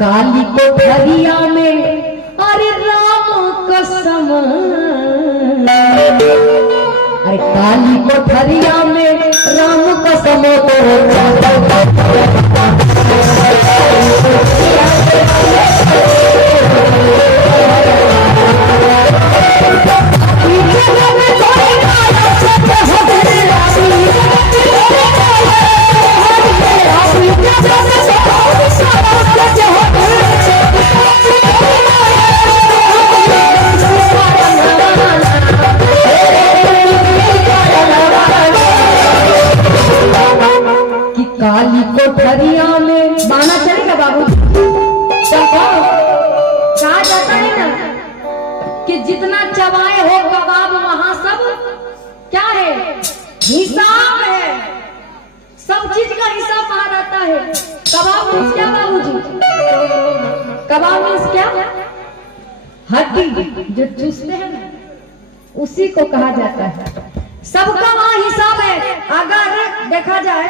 काली कोठरिया में अरे राम कसम, अरे काली कोठरिया में राम कसम काली कोठरिया में माना चलेगा बाबू। कहा जाता है ना कि जितना चबाए हो कबाब वहां सब क्या है, हिसाब है। सब चीज का हिसाब कहा जाता है। कबाब मीन्स क्या बाबूजी? कबाब मीन्स क्या? हड्डी जो चूसते हैं ना, उसी को कहा जाता है। सबका वहां हिसाब है। अगर देखा जाए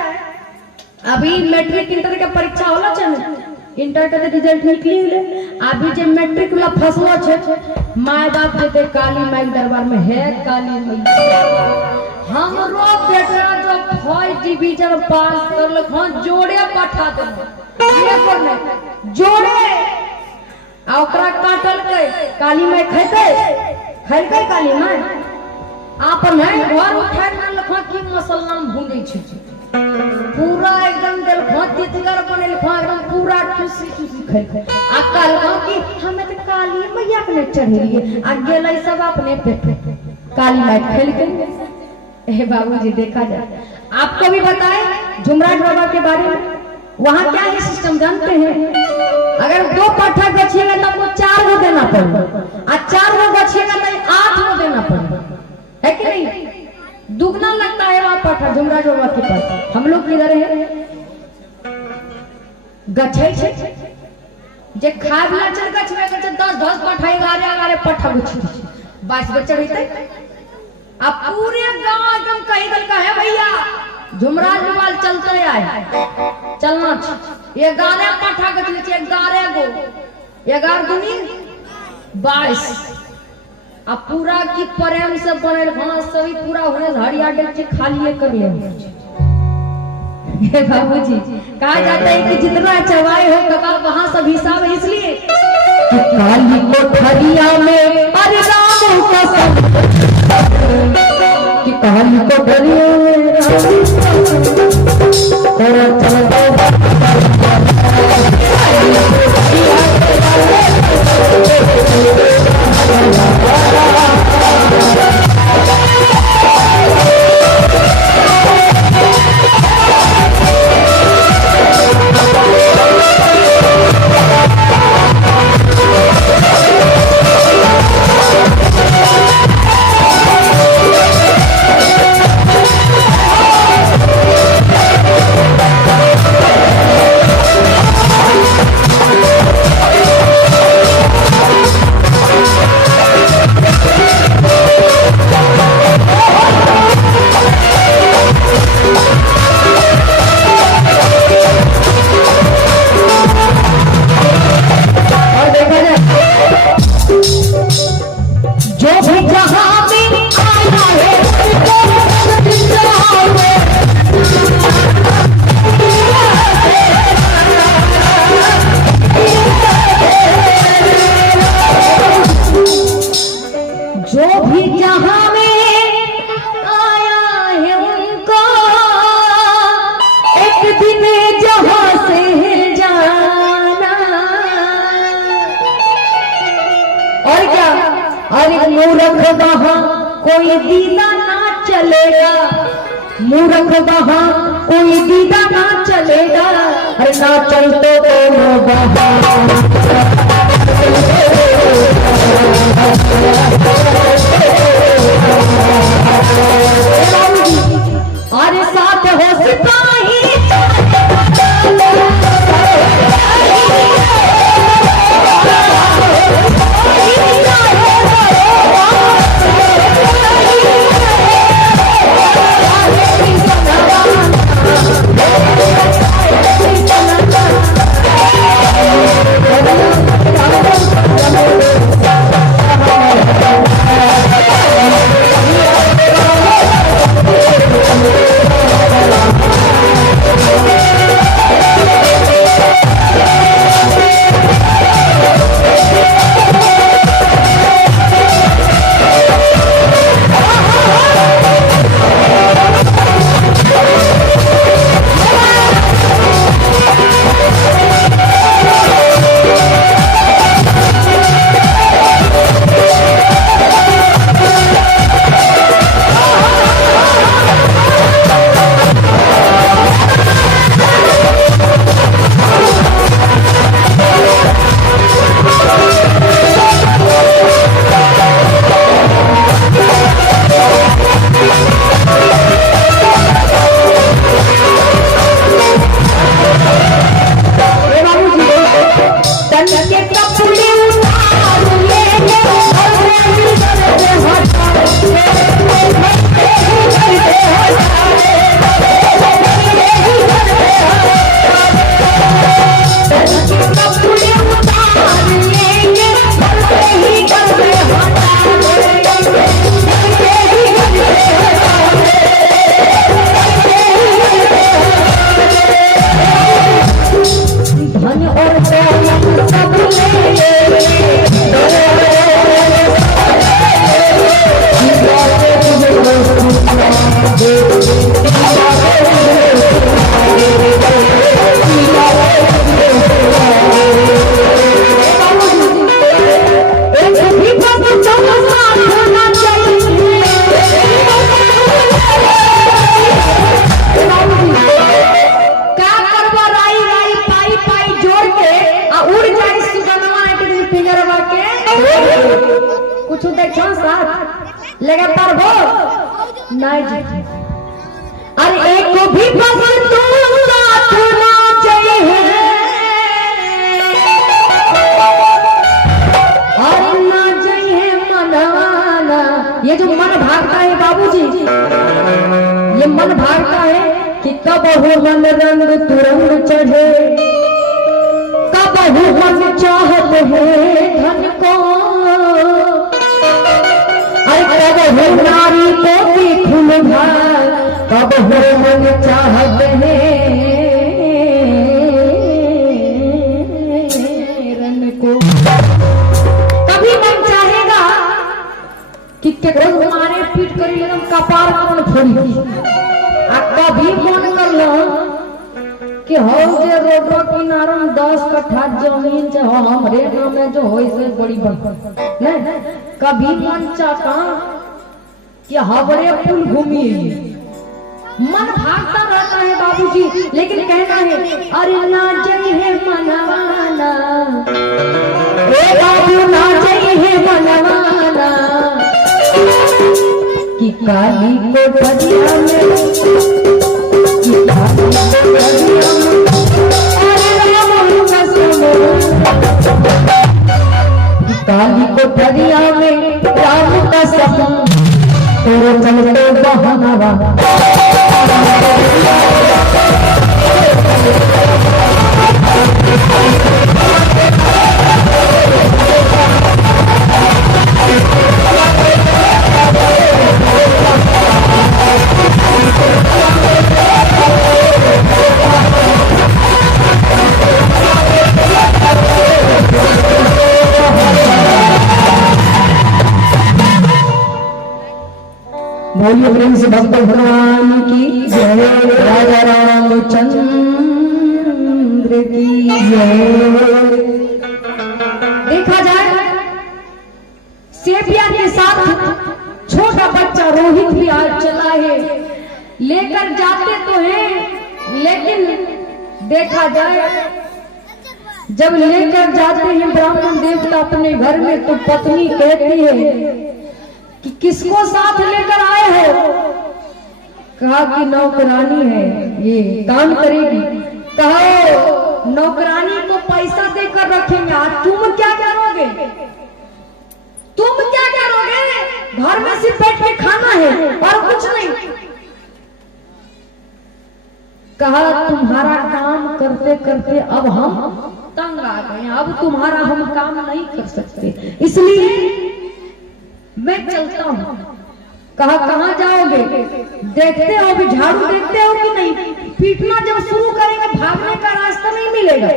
अभी मैट्रिक इंटर का परीक्षा होला चल, इंटर का रिजल्ट निकली, अभी जे मैट्रिक वाला फसलो छे, माय बाप जेते काली माई दरबार में है काली मैया हमरो बेटा जो फर्स्ट डिवीजन पास करल हन जोड़े पठा दे, ये करने जोड़े आ ओकरा काटल के काली माई खैते खैलकै काली माई आपन है घर उठाय न लखा की मुसलमान भूंदै छै, पूरा एकदम दिल तीतगर बनेल एकदम पूरा चूसी चूसी खाई अकल की हमें तो काली मैया के चढ़ेलिए आ गेलै सब अपने पेट काली माई खेल के। हे बाबूजी देखा जाए, आपको भी बताए झुमराज बाबा के बारे में। वहाँ क्या है सिस्टम जानते हैं? अगर 2 पाठा गछिएगा तो आपको 4 गो देना पड़ेगा, और 4 गो गछिएगा तो 8 गो देना पड़ेगा, है कि नहीं? दुगना लगता है वहां पाठा झुमराज बाबा के पास। हम लोग किधर है गछै छे जे खाय वाला चल गछवे के 10-10 पाठा 11 पाठा गुछ 22 बच्चे रहते। अब पूरे गांव एकदम कही दल का है भैया झुमराज बाबा चलते आए चलना 11 पाठा गछले 11 गो 11 दुनी 22 आ पूरा की प्रेम से बनल घास सभी पूरा होने हरिया डेक खाली कर ले। बाबूजी कहा जाता है कि जितना चबाए हो कबाब वहां सब हिसाब है, इसलिए काली कोठरिया में अरे राम कसम, कि काली कोठरिया में कोई दीदा ना चलेगा, मूर्ख वहाँ कोई दीदा ना चलेगा, अरे ना चलते अरे साथ हो सिपाही कुछ देखो साथ लगातार हो नहीं जी। अरे एक को भी पसंद तुम साथ ना चाहिए और ना चाहिए मनवाना। ये जो मन भागता है बाबूजी, ये मन भागता है कि कब हो मन रंग तुरंग चढ़े, कब हो मन चाहत है धन को, कब हो नारी को देखूं भाग, कब हो मन चाहत है रन को। कभी मन चाहेगा कि केकरो मारे पीट कर एकदम कपार कौन फोड़ी, आ कभी मन कर लो कि हो जे रोडो किनारो 10 कट्ठा जमीन जो हमरे नाम में जो होई से बड़ी बन नहीं। कभी मन चाहता कि हवरे पुल घूमी, मन भागता रहता है बाबूजी, लेकिन कहना है अरे ना जई है मनवाना, ए बाबू ना जई है मनवाना, कि काली को बदिया में, कि काली को बदिया में, अरे राम कसम, कि काली को बदिया में राम कसम तेरे चलते बहनवा। बोलिए प्रेम से भक्त भगवान की जय, राजा रामचंद्र की जय। देखा जाए सेपिया के साथ छोटा बच्चा रोहित भी आज चला है, लेकर जाते तो हैं, लेकिन देखा जाए जब लेकर जाते हैं ब्राह्मण देवता अपने घर में तो पत्नी कहती है कि किसको साथ लेकर आए हो। कहा कि नौकरानी है, ये काम करेगी। कहो नौकरानी को पैसा देकर रखेंगे, आज तुम क्या करोगे, तुम क्या करोगे, घर में सिर्फ बैठ के खाना है और कुछ नहीं। कहा तुम्हारा काम करते करते अब हम तंग आ गए, अब तुम्हारा हम काम नहीं कर सकते, इसलिए मैं चलता हूँ। कहा कहाँ जाओगे, देखते हो भी झाड़ू देखते हो कि नहीं, पीटना जब शुरू करेंगे भागने का रास्ता नहीं मिलेगा।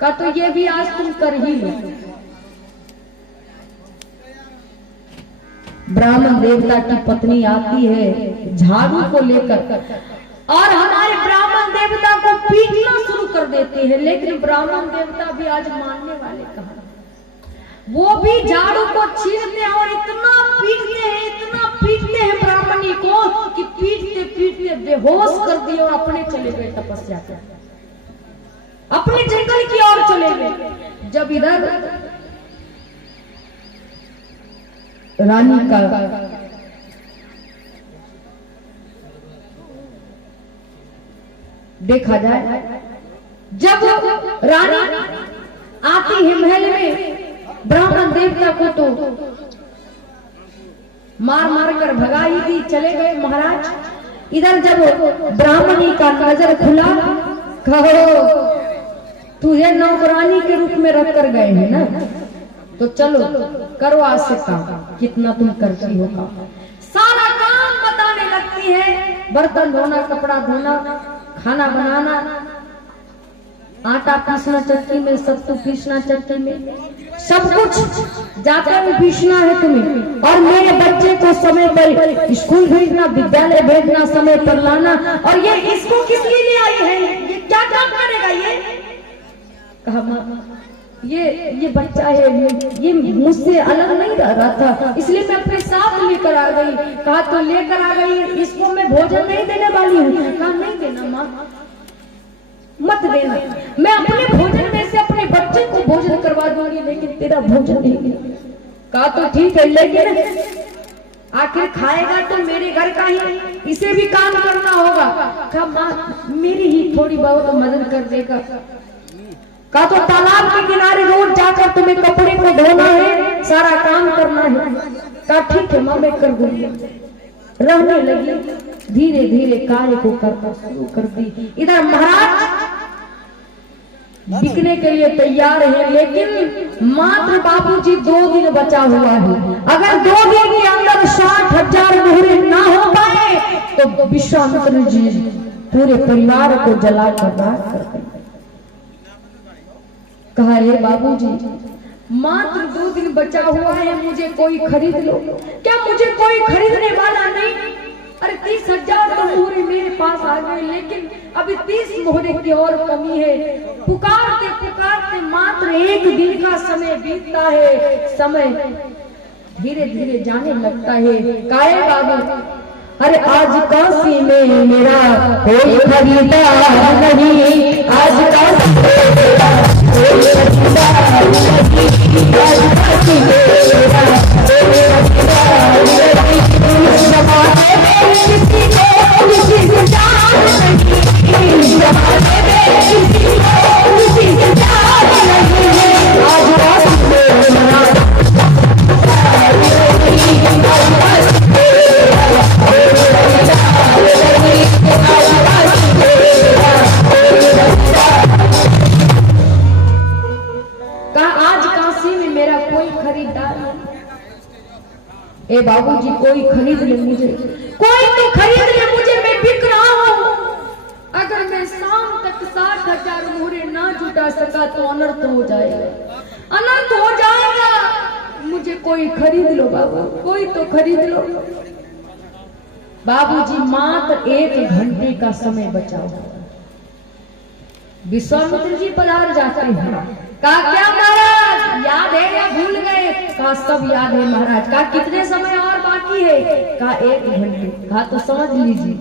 कहा तो ये भी आज तुम कर ही लो। ब्राह्मण देवता की पत्नी आती है झाड़ू को लेकर और हमारे ब्राह्मण देवता को पीटना शुरू कर देते हैं, लेकिन ब्राह्मण देवता भी आज मानने वाले कहा, वो भी झाड़ू को छीनते हैं और इतना पीटते हैं ब्राह्मणी को कि पीटते पीटते बेहोश कर दिए और अपने चले गए तपस्या कर, अपने जंगल की ओर चले गए। जब इधर रानी का देखा जाए, जब रानी आती है महल में, ब्राह्मण देवता को तो मार मार कर भगा ही दी, चले गए महाराज। इधर जब ब्राह्मणी का नजर खुला, कहो तुझे नौकरानी के रूप में रख कर गए हैं ना, तो चलो करो आज से काम, कितना तुम करती हो काम। सारा काम बताने लगती है, बर्तन धोना, कपड़ा धोना, खाना बनाना, आटा पीसना चक्की में, सत्तू पीसना चक्की में, सब कुछ जाकर भी पीसना है तुम्हें। और मेरे बच्चे को समय पर स्कूल भेजना, विद्यालय भेजना, समय पर लाना। और ये इसको किस लिए ले आई है? ये क्या काम करेगा? ये कहा माँ ये बच्चा है, ये मुझसे अलग नहीं रह रहा था, इसलिए मैं अपने साथ लेकर आ गई। कहा तो लेकर आ गई, इसको मैं भोजन नहीं देने वाली हूँ। कहा नहीं देना माँ, मत देना, मैं अपने भोजन में से अपने बच्चे को भोजन करवा दूंगी, लेकिन तेरा भोजन नहीं। कहा तो ठीक है, लेकिन आखिर खाएगा तो मेरे घर का ही, इसे भी काम करना होगा। कहा माँ मेरी ही थोड़ी बहुत मदद कर देगा। कहा तो तालाब के किनारे रोज जाकर तुम्हें कपड़े को धोना है, सारा काम करना है। कहा ठीक है माँ मैं कर दूंगी। रहने लगी, धीरे धीरे कार्य को करना शुरू कर दी। इधर महाराज बिकने के लिए तैयार है, लेकिन मात्र बाबूजी 2 दिन बचा हुआ है। अगर 2 दिन के अंदर 60,000 मोहरे ना हो पाए तो विश्वामित्र जी पूरे परिवार को जलाकर राख कर देंगे। कहा हे बाबूजी मात्र 2 दिन बचा हुआ है, मुझे कोई खरीद लो। क्या मुझे कोई खरीदने वाला नहीं? अरे 30,000 तो मोहरे मेरे पास आ गए, लेकिन अभी 30 मोहरे की और कमी है। पुकारते पुकारते मात्र 1 दिन का समय बीतता है, समय धीरे धीरे जाने लगता है। काहे बाबू अरे आज काशी में मेरा कोई खरीदार नहीं, आज काशी में मेरा कोई खरीदार नहीं, आज काशी में मेरा कोई खरीदार नहीं। इस जमाने में किसी को किसी से जान नहीं, इस जमाने में किसी को किसी से जान नहीं है। आज काशी में मेरा आज काशी में मेरा कोई खरीदार नहीं। ए बाबूजी कोई खरीद ले मुझे, कोई तो खरीद ले मुझे, मैं बिक रहा हूँ। अगर मैं शाम तक 60,000 मोहरे ना जुटा सका तो अनर्थ हो जाएगा, अनर्थ हो जाएगा। मुझे कोई खरीद लो बाबू, कोई तो खरीद लो। बाबूजी मात्र 1 घंटे का समय बचा हुआ। विश्वामित्र जी पधार जाते हैं। कहा क्या महाराज याद है या भूल गए? कहा सब याद है महाराज। कहा कितने समय और बाकी है? कहा 1 घंटे। कहा तो समझ लीजिए।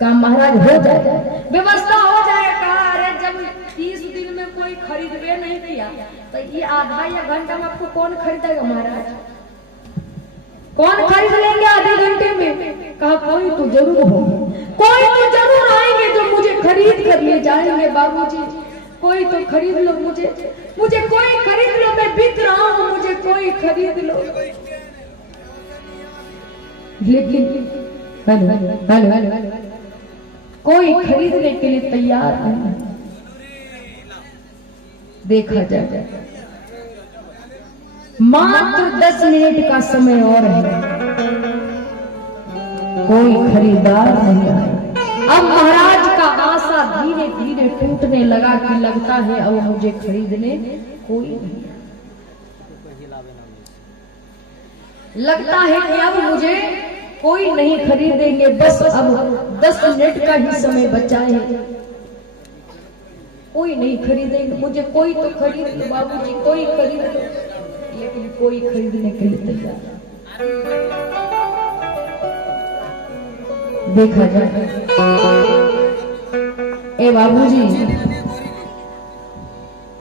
कहा महाराज हो जाएगा, व्यवस्था हो जाएगा। अरे जब 30 दिन में कोई खरीदवे नहीं किया तो ये आधा या घंटा में आपको कौन खरीदेगा महाराज? कौन खरीद लेंगे आधे घंटे में? कहा कोई तो जरूर होगा, कोई तो जरूर आएंगे जो मुझे खरीद कर ले जाएंगे। बाबूजी कोई तो खरीद लो मुझे, मुझे कोई खरीद लो, मैं बिक रहा हूँ, मुझे कोई खरीद लो। कोई खरीदने के लिए तैयार नहीं। देखा जाए मात्र 10 मिनट का समय और है, कोई खरीदार नहीं आया। अब महाराज का आशा धीरे धीरे टूटने लगा कि लगता है अब मुझे खरीदने कोई नहीं, लगता है कि अब मुझे कोई नहीं खरीदेंगे। बस अब 10 मिनट का ही समय बचा है, कोई नहीं खरीदेंगे मुझे। कोई तो खरीद लो बाबूजी, कोई खरीद लो। लेकिन कोई खरीदने के लिए तैयार। देखा जाए ए बाबूजी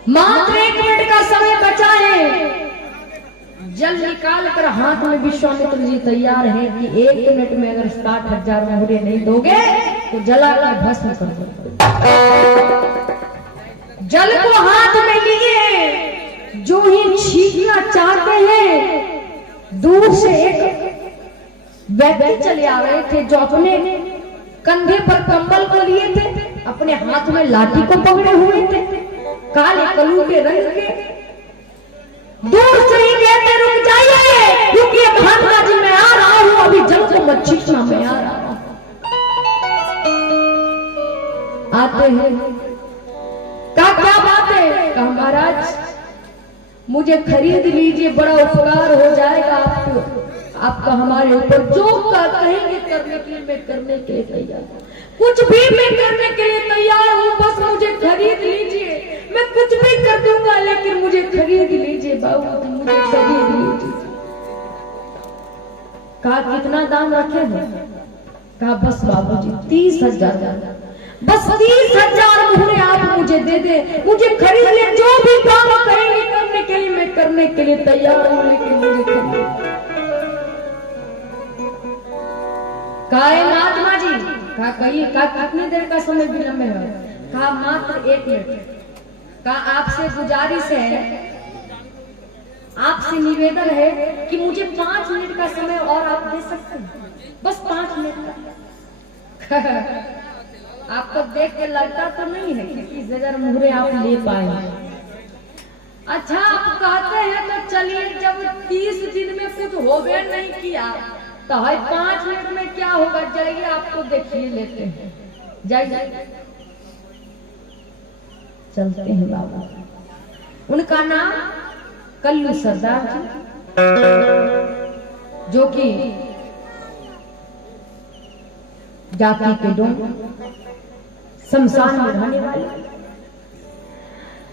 मात्र 1 मिनट का समय बचा है। जल निकाल कर हाथ में विश्वामित्र जी तैयार हैं कि 1 मिनट में अगर 60,000 मोहरे नहीं दोगे तो जलाकर भस्म कर दो। जल को हाथ में लिए जो ही छींकना चाहते हैं, दूर से एक व्यक्ति चले आ रहे थे जो अपने कंधे पर कंबल को लिए थे, अपने हाथ में लाठी को पकड़े हुए थे, काले कलू के रंग के। दूर से ही कहते रुक जाइए, रुकिए महात्मा जी मैं आ रहा हूं, अभी जल को मत छींकना, मैं आ रहा हूं। आते हैं कहा महाराज मुझे खरीद लीजिए, बड़ा उपकार हो जाएगा आपका हमारे ऊपर। जो कहेंगे करने के लिए मैं करने के लिए तैयार हूँ, कुछ भी मैं करने के लिए तैयार हूँ, बस मुझे खरीद लीजिए। मैं कुछ भी कर दूंगा लेकिन मुझे खरीद लीजिए बाबू, मुझे खरीद लीजिए। कहा कितना दाम रखे हैं? कहा बस बाबूजी 30,000, बस 30,000 मुहरे आप मुझे दे दे, मुझे खरीद ले। जो भी काम करेंगे करने के लिए मैं करने के लिए तैयार हूँ, लेकिन मुझे खरीद। कहा महात्मा जी, कहा कहिए, कहा कितनी देर का समय विलंब है? कहा मात्र 1 मिनट। कहा आपसे गुजारिश है, आपसे निवेदन है कि मुझे 5 मिनट का समय और आप दे सकते हैं, बस 5 मिनट का। आपको देख के लगता तो नहीं है कि 30,000 मुहरे आप ले पाए। अच्छा आप कहते हैं तो चलिए, जब 30 दिन में कुछ होवे नहीं किया तो 5 मिनट में क्या होगा? जाइए आपको देखिए लेते हैं, जाइए। चलते हैं बाबा। उनका नाम कल्लू सरदार जी, जो कि जाति के डोम शमशान में रहने वाले,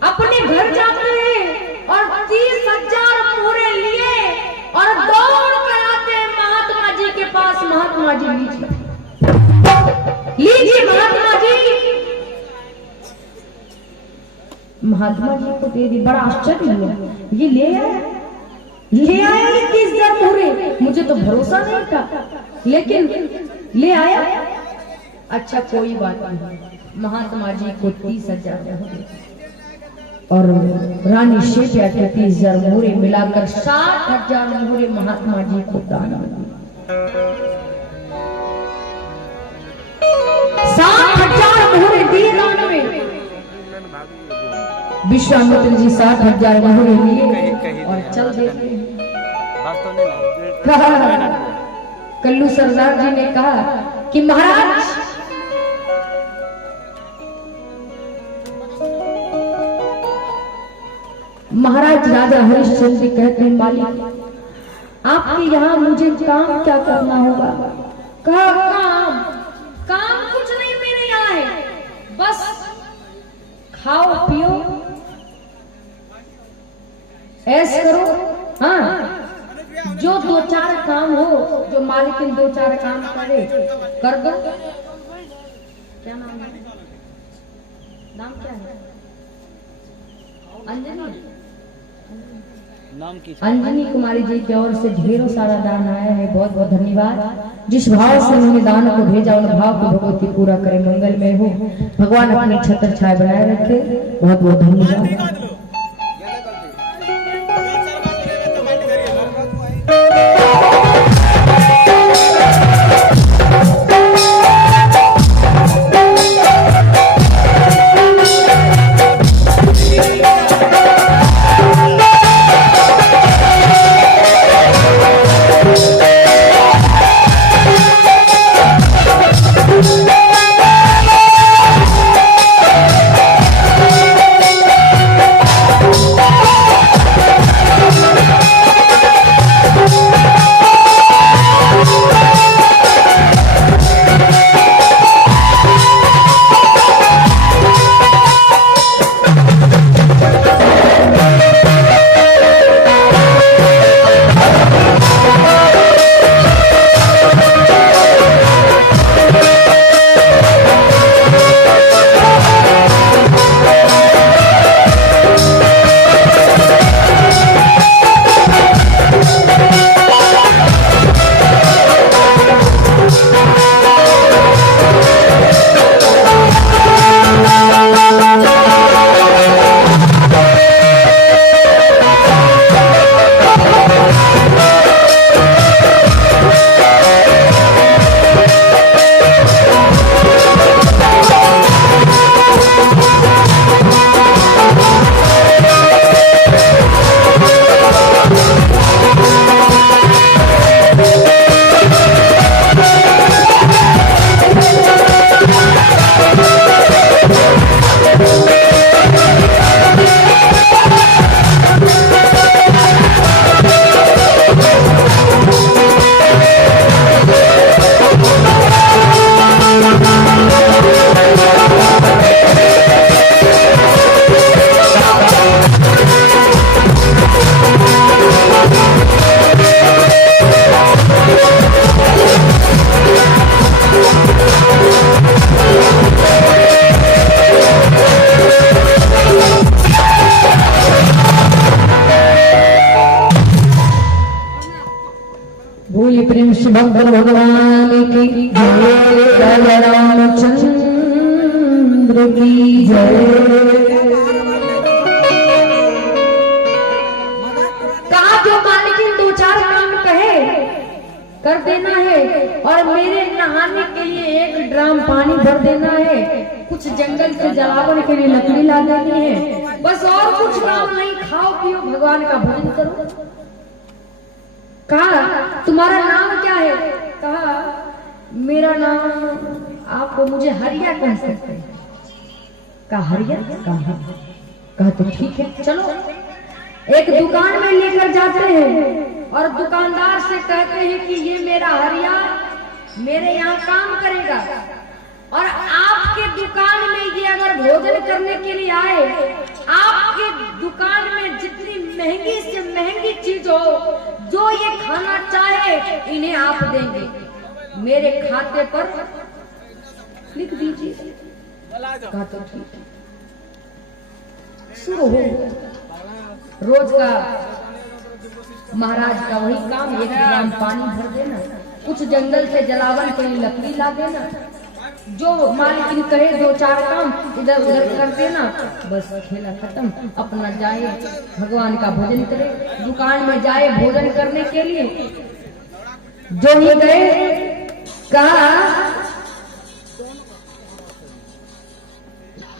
अपने घर जाते हैं और 30,000 पूरे लिए और दौड़ कर आते हैं महात्मा जी के पास। महात्मा जी लीजिए, लीजिए महात्मा जी। महात्मा जी को दे दी। बड़ा आश्चर्य हुआ, ये ले आया ये 30,000 पूरे। मुझे तो भरोसा नहीं था, लेकिन ले आया। अच्छा कोई बात नहीं, महात्मा जी को 30,000 और रानी शेटिया के 30,000 मोहरे मिलाकर 60,000 मोहरे महात्मा जी को दान दिए। 60,000 मोहरे दिए दान में। विश्वामित्र जी 60,000 मोहरे लिए और चल देते हैं। कल्लू सरदार जी ने कहा कि महाराज राजा हरिश्चंद्र जी कहते हैं मालिक आपके यहाँ मुझे काम क्या करना होगा? कहा काम कुछ नहीं मेरे यहाँ है, बस खाओ पियो ऐश करो। हाँ जो 2-4 काम हो, जो मालिकिन 2-4 काम करे कर दो। क्या नाम है? नाम क्या है? अंजनी। अंजनी कुमारी जी की ओर से ढेरों सारा दान आया है, बहुत बहुत धन्यवाद। जिस भाव से उन्होंने दान को भेजा उन भाव को भगवती पूरा करे, मंगलमय हो, भगवान अपनी छत्र छाया बनाए रखे। बहुत बहुत धन्यवाद। बोलिए प्रेम से भगवान की जय, रामचंद्र की जय। कहा जो मालिक दो चार काम कहे कर देना है, और मेरे नहाने के लिए एक ड्राम पानी भर देना है, कुछ जंगल से जलावन के लिए लकड़ी ला देनी है, बस और कुछ काम नहीं। खाओ पियो भगवान का भजन करो। कहा तुम्हारा नाम क्या है? कहा मेरा नाम आप मुझे हरिया कह सकते हैं। कहा हरिया? कहा तो ठीक है चलो। एक दुकान में लेकर जाते हैं और दुकानदार से कहते हैं कि ये मेरा हरिया मेरे यहाँ काम करेगा, और आपके दुकान में ये अगर भोजन करने के लिए आए, आपके दुकान में जितनी महंगी से महंगी चीज हो, जो ये खाना चाहे इन्हें आप देंगे, मेरे खाते पर लिख दीजिए। कहा तो ठीक है। शुरू हो रोज का महाराज का वही काम, एक ड्राम पानी भर देना, कुछ जंगल से जलावन के लिए लकड़ी ला देना, जो मालिक कहे दो चार काम इधर उधर कर देना, बस खेला खत्म। अपना जाए भगवान का भजन करे, दुकान में जाए भोजन करने के लिए। जो ही गए कहा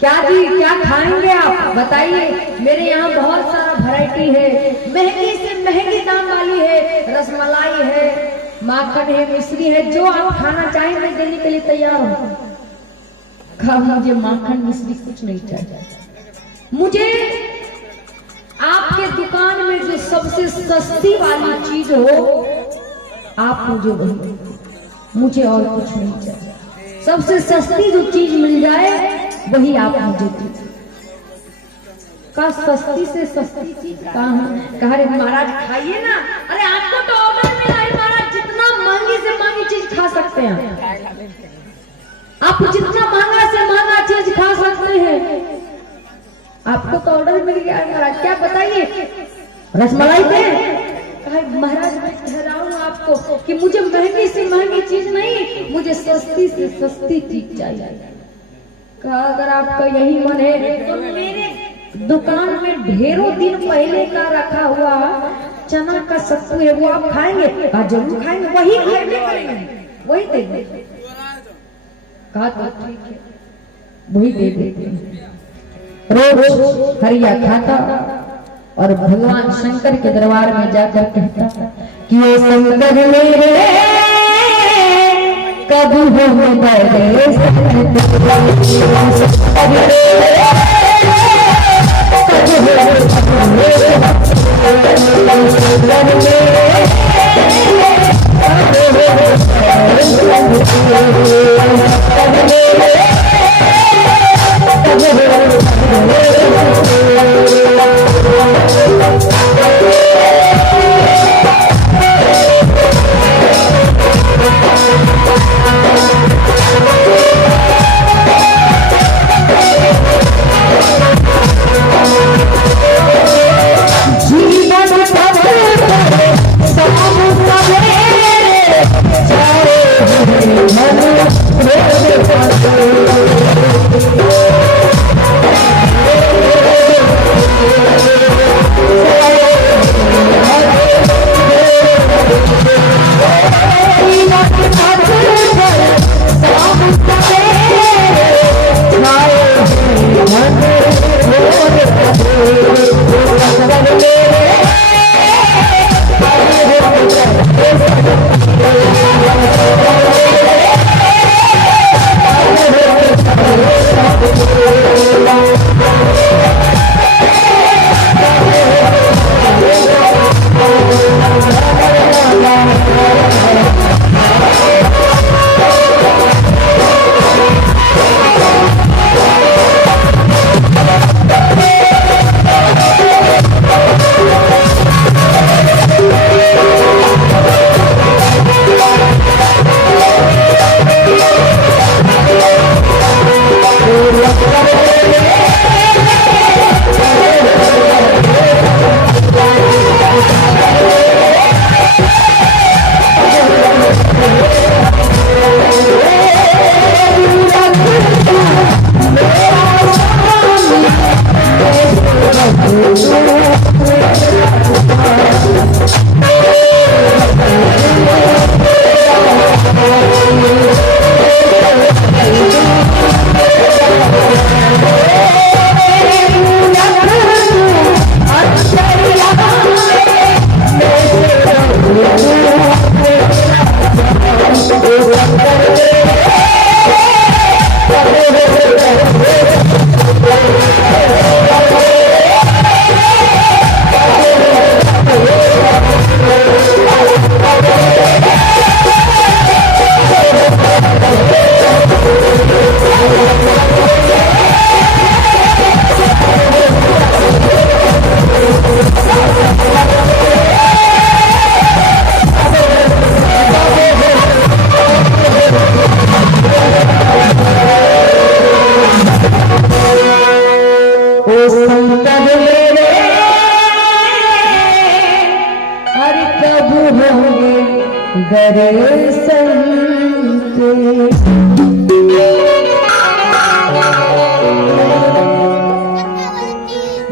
क्या जी क्या खाएंगे आप बताइए? मेरे यहाँ बहुत सारा वैरायटी है, महंगी से महंगी दाम वाली है, रसमलाई है, माखन है, मिश्री है, जो आप खाना चाहें मैं देने के लिए तैयार हूँ। कहा मुझे माखन मिश्री कुछ नहीं चाहिए, मुझे आपके दुकान में जो सबसे सस्ती वाली चीज हो आप मुझे वही, मुझे और कुछ नहीं चाहिए। सबसे सस्ती जो चीज मिल जाए वही आप मुझे दीजिए। का सस्ती से सस्ती चीज कहा रे महाराज खाइए ना। अरे आपको तो ऑर्डर मिला है महाराज, जितना महंगी से महंगी चीज खा सकते हैं आप, जितना महंगा से महंगा चीज खा सकते हैं, आपको तो ऑर्डर मिल गया महाराज। क्या बताइए? रसमलाई पे? कहा महाराज मैं कह रहा हूँ आपको कि मुझे महंगी से महंगी चीज नहीं, मुझे सस्ती से सस्ती चीज चाहिए। कहा अगर आपका यही मन है तो मेरे दुकान में ढेरों दिन पहले का रखा हुआ चना का सत्तू है, वो आप खाएंगे? कहा जरूर खाएंगे, वही वही दे देंगे। कहा तो ठीक है वही दे देते। रोज हरिया खाता और भगवान शंकर के दरबार में जाकर कहता कि ये शंकर मेरे कभी हो बड़े जीवन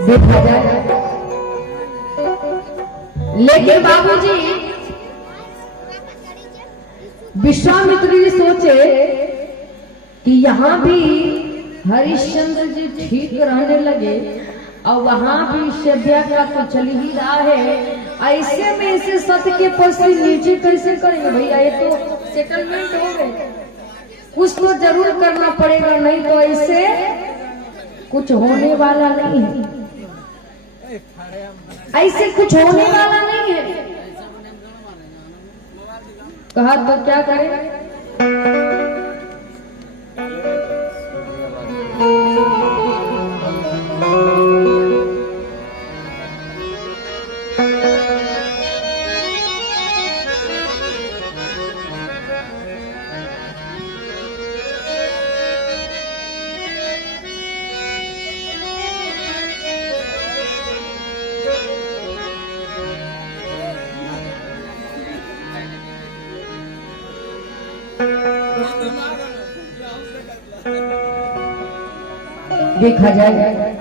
देखा जाए। लेकिन बाबूजी विश्वामित्र जी सोचे कि यहाँ भी हरिश्चंद्र जी ठीक रहने लगे और वहां भी सभ्या का तो चल ही रहा है, ऐसे में इसे सत्य के पद से नीचे कैसे करेंगे भैया? ये तो सेटलमेंट हो गए, कुछ तो जरूर करना पड़ेगा, नहीं तो ऐसे कुछ होने वाला नहीं है, ऐसे कुछ होने वाला नहीं है। कहा तो क्या करें? देखा जाए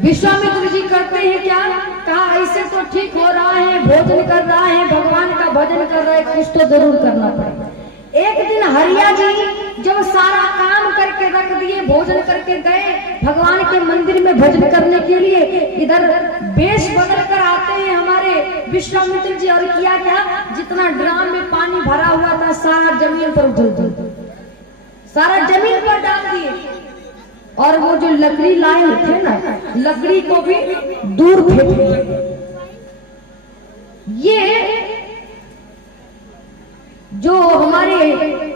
विश्वामित्र जी करते हैं क्या? कहा ऐसे तो ठीक हो रहा है, भोजन कर रहा है, भगवान का भजन कर रहा है, कुछ तो जरूर करना पड़ेगा। एक दिन हरिया जी जब सारा काम करके रख दिए, भोजन करके गए भगवान के मंदिर में भजन करने के लिए, इधर वेश बदल कर आते हैं हमारे विश्वामित्र जी, और किया क्या? जितना ड्राम में पानी भरा हुआ था सारा जमीन पर उछल दिया, सारा जमीन पर डाल दिए, और वो जो लकड़ी लाए थे ना, लकड़ी को भी दूर फेंक दिए। ये जो हमारे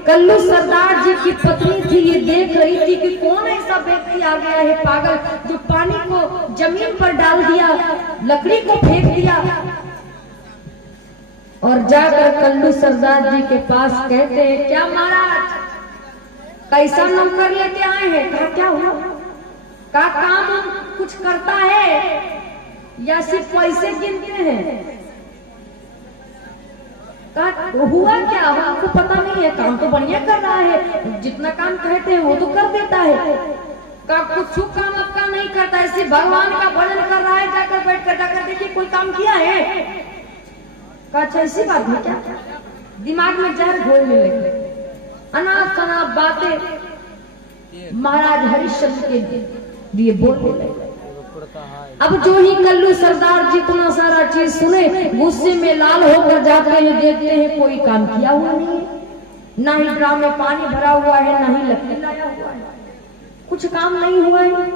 कल्लू सरदार जी की पत्नी थी, ये देख रही थी कि कौन ऐसा व्यक्ति आ गया है पागल, जो पानी को जमीन पर डाल दिया, लकड़ी को फेंक दिया। और जाकर कल्लू सरदार जी के पास कहते हैं, क्या महाराज कैसा नौकर लेके आए हैं? कहा क्या हुआ? का काम कुछ करता है या सिर्फ पैसे गिनते हैं? कहा हुआ क्या? हमको पता नहीं है, काम तो बढ़िया कर रहा है, जितना काम कहते हैं वो तो कर देता है। का कुछ काम आपका नहीं करता है, सिर्फ भगवान का भजन कर रहा है, जाकर बैठ कर जाकर देखिए कोई काम किया है? कहा ऐसी बात है क्या? दिमाग में जहर घोलने लगे, अनाप शनाप बातें महाराज हरिश्चंद्र के लिए बोलने लगे। अब जो ही कल्लू सरदार जितना सारा चीज सुने, गुस्से में लाल होकर जाते हैं, देखते हैं कोई काम किया हुआ नहीं है, ना ही ड्राम में पानी भरा हुआ है, ना ही लकड़ी लाया हुआ है, कुछ काम नहीं हुआ है।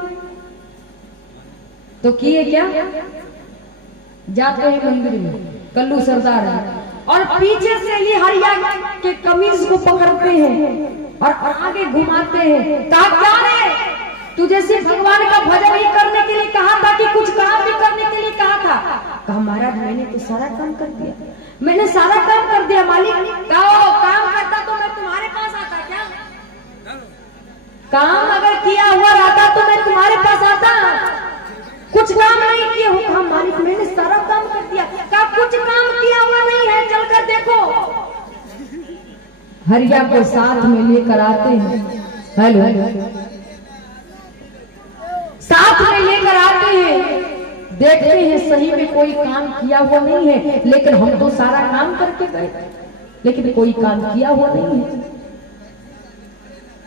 तो किए क्या? जाते हैं मंदिर में कल्लू सरदार और पीछे से ही हरिया के कमीज को पकड़ते हैं और आगे घुमाते हैं। कहा क्या रे, तुझे सिर्फ भगवान का भजन ही करने के लिए कहा था कि कुछ काम भी करने के लिए कहा था? कहा महाराज मैंने तो सारा काम कर दिया, मैंने सारा काम कर दिया मालिक। कहो काम करता तो मैं तुम्हारे पास आता क्या? काम अगर किया हुआ रहता तो मैं तुम्हारे पास आता? कुछ काम नहीं किया हो? कहा मालिक मैंने सारा काम कर दिया। कहा कुछ काम किया हुआ नहीं है, चलकर देखो। हरिया को साथ में लेकर आते हैं, हेलो साथ में लेकर आते हैं, देखते हैं सही में कोई काम किया हुआ नहीं है, लेकिन हम तो सारा काम करके गए, लेकिन कोई काम किया हुआ नहीं है।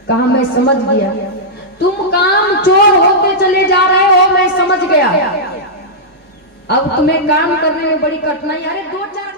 कहा मैं समझ गया, तुम काम चोर होते चले जा रहे हो, मैं समझ गया। अब तुम्हें काम करने में बड़ी कठिनाई, अरे 2-4